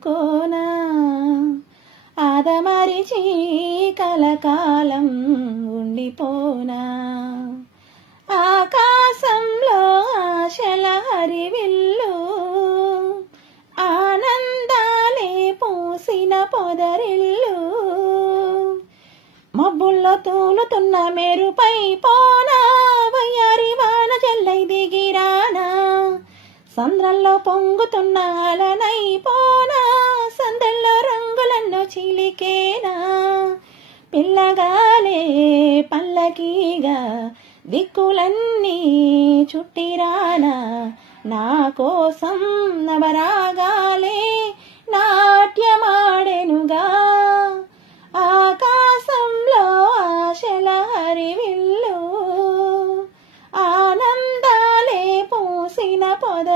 చేరుకోనా ఆదమరిచి కలకాలం ఉండిపోనా ఆకాశంలో ఆశల హరివిల్లు ఆనందాలే పూసిన పొదరిల్లు మబ్బుల్లో తూలుతున్న మెరుపై పోనా వయ్యారి వాన చెల్లై దిగిరానా సంద్రంలో పొంగుతున్న అలనై పోనా సందల్లో రంగులన్నో చిలికేనా పిల్లగాలే పల్లకీగా దిక్కులన్నీ చుట్టిరానా నా కోసం నవరాగాలే నాట్యమాడెనుగా ఆకాశంలో ఆశల హరివిల్లు ఆనందాలే పూసిన పొద